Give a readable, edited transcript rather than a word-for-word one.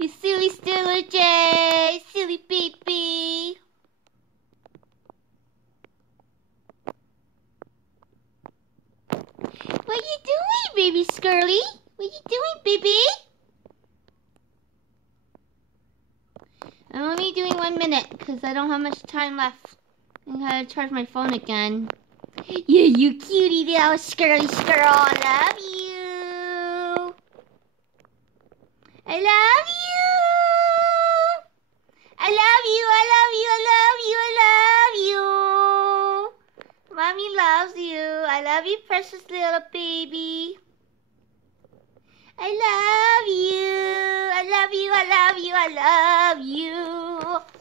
You silly Squrrle J, silly baby. What you doing, baby Squrrle? What you doing, baby? I'm only doing 1 minute because I don't have much time left. I gotta charge my phone again. Yeah, you cutie little Squrrle squirrel. I love you. I love you. I love you. I love you. I love you. I love you. Mommy loves you. I love you, precious little baby. I love you. I love you. I love you. I love you.